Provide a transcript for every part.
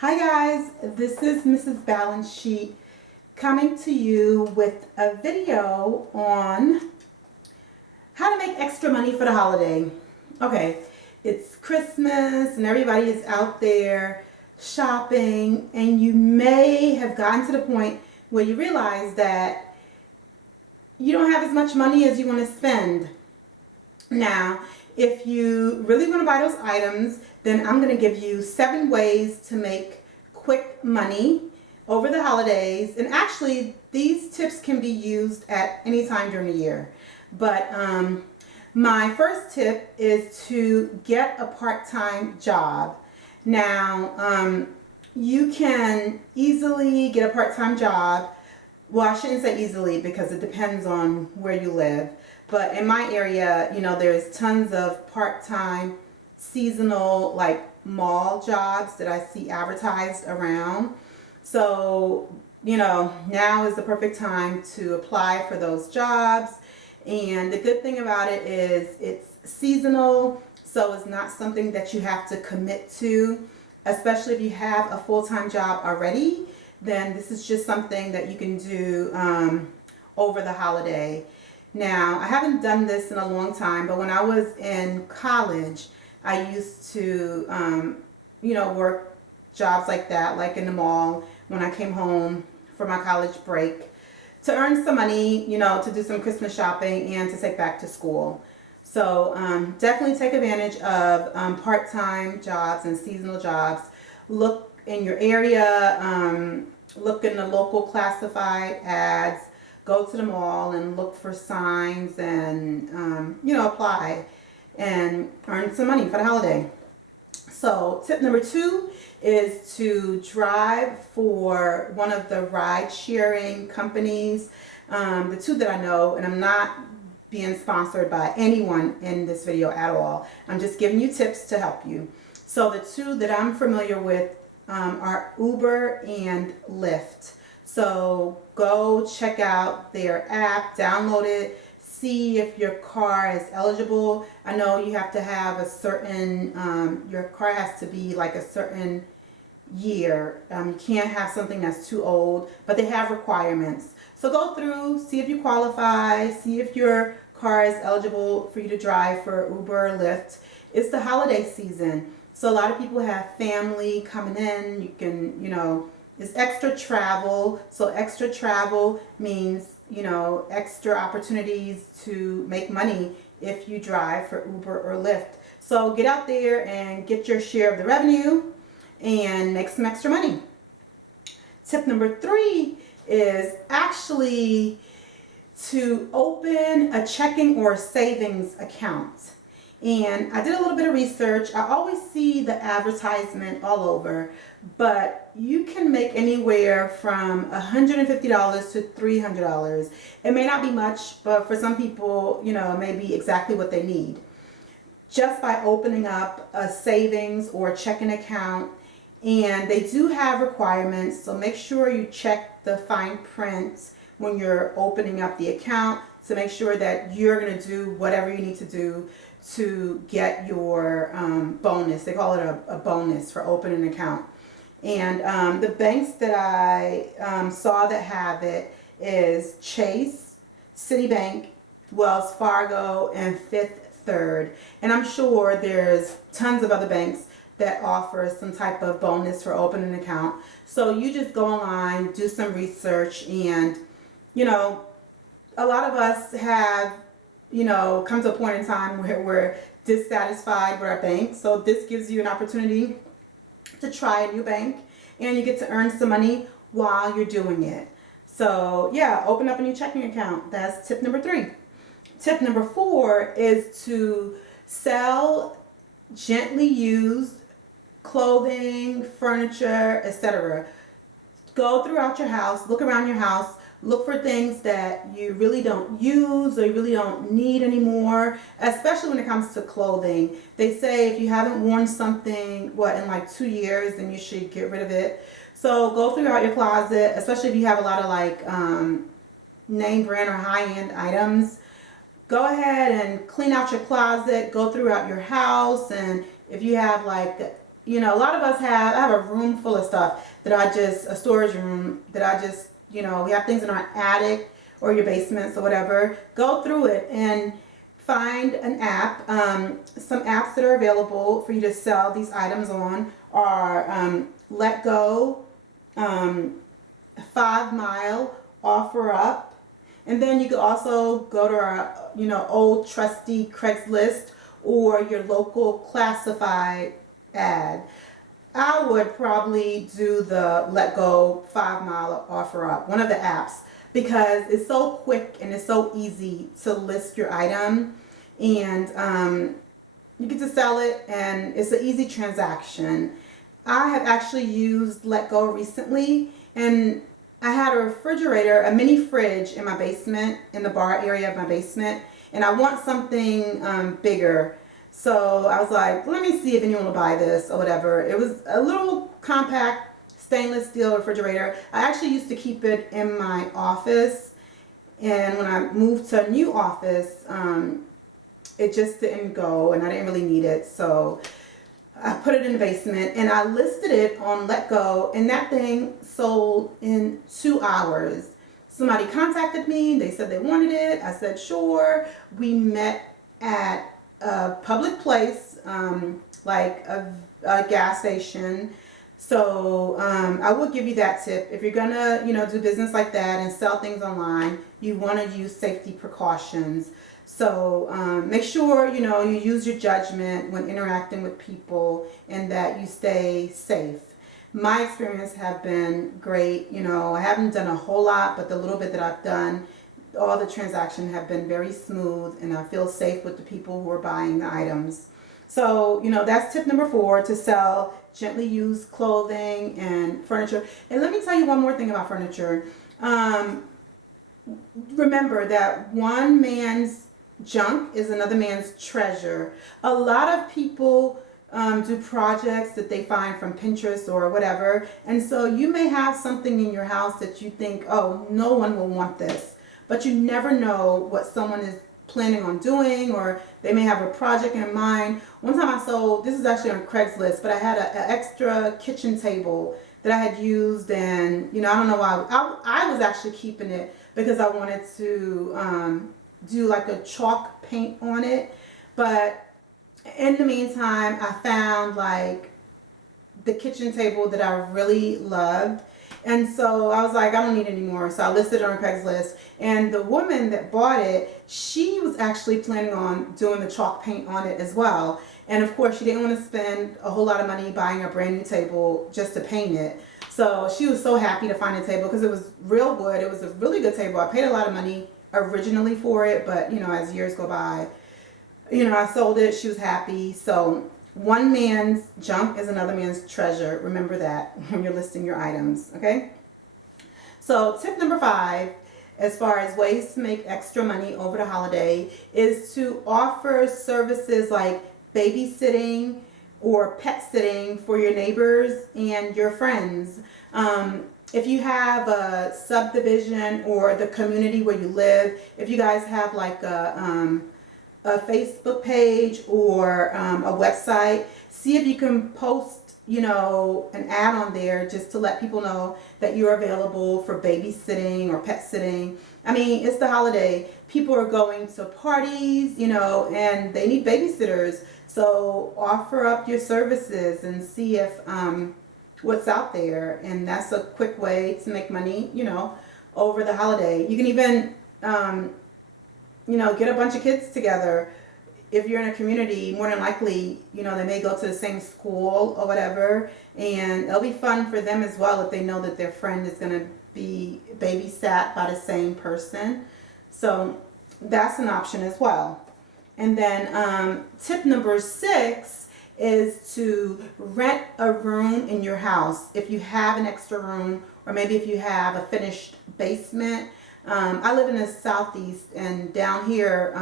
Hi guys, this is Mrs. Balance Sheet coming to you with a video on how to make extra money for the holiday. Okay, it's Christmas and everybody is out there shopping, and you may have gotten to the point where you realize that you don't have as much money as you want to spend. Now, if you really want to buy those items, then I'm going to give you 7 ways to make quick money over the holidays. And actually, these tips can be used at any time during the year. But my first tip is to get a part-time job. Now, you can easily get a part-time job. Well, I shouldn't say easily because it depends on where you live. But in my area, there's tons of part-time, seasonal, like mall jobs that I see advertised around. So, now is the perfect time to apply for those jobs. And the good thing about it is it's seasonal, so it's not something that you have to commit to, especially if you have a full-time job already. Then this is just something that you can do over the holiday. Now, I haven't done this in a long time, but when I was in college, I used to, work jobs like that, like in the mall, when I came home for my college break, to earn some money, to do some Christmas shopping and to take back to school. So definitely take advantage of part-time jobs and seasonal jobs. Look in your area, look in the local classified ads, go to the mall and look for signs and, apply and earn some money for the holiday. So tip number 2 is to drive for one of the ride sharing companies. The 2 that I know, and I'm not being sponsored by anyone in this video at all. I'm just giving you tips to help you. So the 2 that I'm familiar with are Uber and Lyft. So go check out their app, download it, see if your car is eligible. I know you have to have a certain, your car has to be like a certain year. You can't have something that's too old, but they have requirements. So go through, see if you qualify, see if your car is eligible for you to drive for Uber or Lyft. It's the holiday season, so a lot of people have family coming in. You can, it's extra travel. So extra travel means, extra opportunities to make money if you drive for Uber or Lyft. So get out there and get your share of the revenue and make some extra money. Tip number 3 is actually to open a checking or savings account. And I did a little bit of research. I always see the advertisement all over, but you can make anywhere from $150 to $300. It may not be much, but for some people, it may be exactly what they need. Just by opening up a savings or checking account. And they do have requirements, so make sure you check the fine print when you're opening up the account to make sure that you're going to do whatever you need to do to get your bonus. They call it a bonus for opening an account. And the banks that I saw that have it is Chase, Citibank, Wells Fargo, and Fifth Third. And I'm sure there's tons of other banks that offer some type of bonus for opening an account. So you just go online, do some research, and a lot of us have come to a point in time where we're dissatisfied with our bank. So this gives you an opportunity to try a new bank, and you get to earn some money while you're doing it. So yeah, open up a new checking account. That's tip number 3. Tip number 4 is to sell gently used clothing, furniture, etc. Go throughout your house, look around your house, look for things that you really don't use or you really don't need anymore, especially when it comes to clothing. They say if you haven't worn something, in like 2 years, then you should get rid of it. So go throughout your closet, especially if you have a lot of like name brand or high-end items. Go ahead and clean out your closet, go throughout your house, and if you have like you know, a lot of us have, I have a room full of stuff that a storage room that I just, you know, we have things in our attic or your basements or whatever. Go through it and find an app. Some apps that are available for you to sell these items on are LetGo, 5 Mile, OfferUp. And then you could also go to our, you know, old trusty Craigslist or your local classified ad. I would probably do the LetGo 5 Mile OfferUp, one of the apps, because it's so quick and it's so easy to list your item, and you get to sell it, and it's an easy transaction. I have actually used LetGo recently, and I had a refrigerator, a mini fridge in my basement, in the bar area of my basement, and I want something bigger. So I was like, let me see if anyone will buy this or whatever. It was a little compact stainless steel refrigerator. I actually used to keep it in my office, and when I moved to a new office, it just didn't go, and I didn't really need it. So I put it in the basement, and I listed it on LetGo, and that thing sold in 2 hours. Somebody contacted me. They said they wanted it. I said, sure. We met at a public place, like a gas station. So I will give you that tip. If you're gonna, you know, do business like that and sell things online, you want to use safety precautions. So make sure, you know, you use your judgment when interacting with people and that you stay safe. My experience have been great. You know, I haven't done a whole lot, but the little bit that I've done, all the transactions have been very smooth, and I feel safe with the people who are buying the items. So, you know, that's tip number 4, to sell gently used clothing and furniture. And let me tell you one more thing about furniture. Remember that one man's junk is another man's treasure. A lot of people do projects that they find from Pinterest or whatever, and so you may have something in your house that you think, oh, no one will want this, but you never know what someone is planning on doing, or they may have a project in mind. One time I sold, this is actually on Craigslist, but I had an extra kitchen table that I had used, and you know, I don't know why, I was actually keeping it because I wanted to do like a chalk paint on it. But in the meantime, I found like the kitchen table that I really loved, and so I was like, I don't need it anymore. So I listed it on Craigslist, and the woman that bought it, she was actually planning on doing the chalk paint on it as well. And of course, she didn't want to spend a whole lot of money buying a brand new table just to paint it. So she was so happy to find a table because it was real wood. It was a really good table. I paid a lot of money originally for it, but you know, as years go by, you know, I sold it. She was happy. So one man's junk is another man's treasure. Remember that when you're listing your items, okay? So tip number 5, as far as ways to make extra money over the holiday, is to offer services like babysitting or pet sitting for your neighbors and your friends. If you have a subdivision or the community where you live, if you guys have like a Facebook page or a website, see if you can post, you know, an ad on there just to let people know that you're available for babysitting or pet sitting. I mean, it's the holiday. People are going to parties, you know, and they need babysitters. So offer up your services and see if what's out there, and that's a quick way to make money, you know, over the holiday. You can even you know, get a bunch of kids together. If you're in a community, more than likely, you know, they may go to the same school or whatever, and it'll be fun for them as well if they know that their friend is going to be babysat by the same person. So that's an option as well. And then tip number 6 is to rent a room in your house. If you have an extra room, or maybe if you have a finished basement. I live in the southeast, and down here,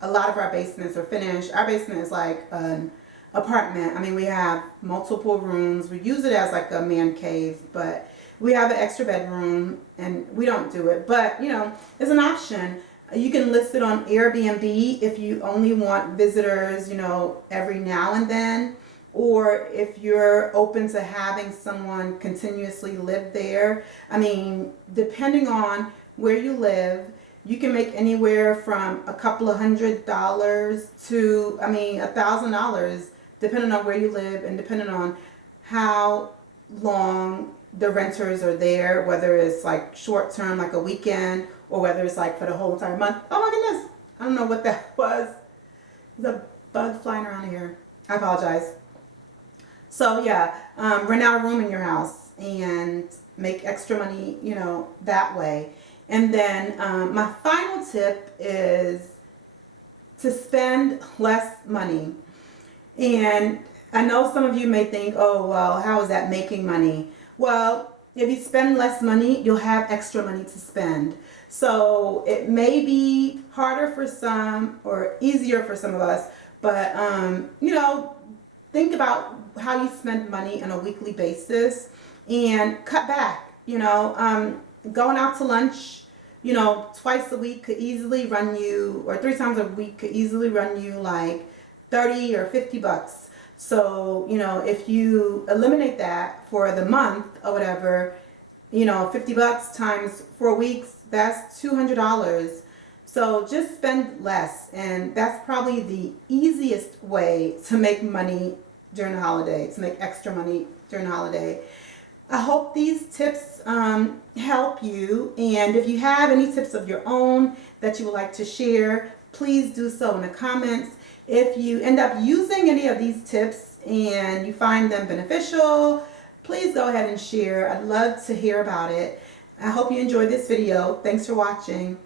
a lot of our basements are finished. Our basement is like an apartment. I mean, we have multiple rooms. We use it as like a man cave, but we have an extra bedroom, and we don't do it. But, you know, it's an option. You can list it on Airbnb if you only want visitors, you know, every now and then. or if you're open to having someone continuously live there. I mean, depending on where you live, you can make anywhere from a couple of $100s to, I mean, $1,000, depending on where you live and depending on how long the renters are there, whether it's like short term, like a weekend, or whether it's like for the whole entire month. Oh my goodness, I don't know what that was. There's a bug flying around here. I apologize. So yeah, rent out a room in your house and make extra money, you know, that way. And then my final tip is to spend less money. And I know some of you may think, oh, well, how is that making money? Well, if you spend less money, you'll have extra money to spend. So it may be harder for some or easier for some of us, but, you know, think about how you spend money on a weekly basis and cut back. You know, going out to lunch, you know, twice a week could easily run you, or 3 times a week could easily run you like 30 or 50 bucks. So, you know, if you eliminate that for the month or whatever, you know, 50 bucks times 4 weeks, that's $200. So just spend less, and that's probably the easiest way to make money during the holiday, to make extra money during the holiday. I hope these tips help you, and if you have any tips of your own that you would like to share, please do so in the comments. If you end up using any of these tips and you find them beneficial, please go ahead and share. I'd love to hear about it. I hope you enjoyed this video. Thanks for watching.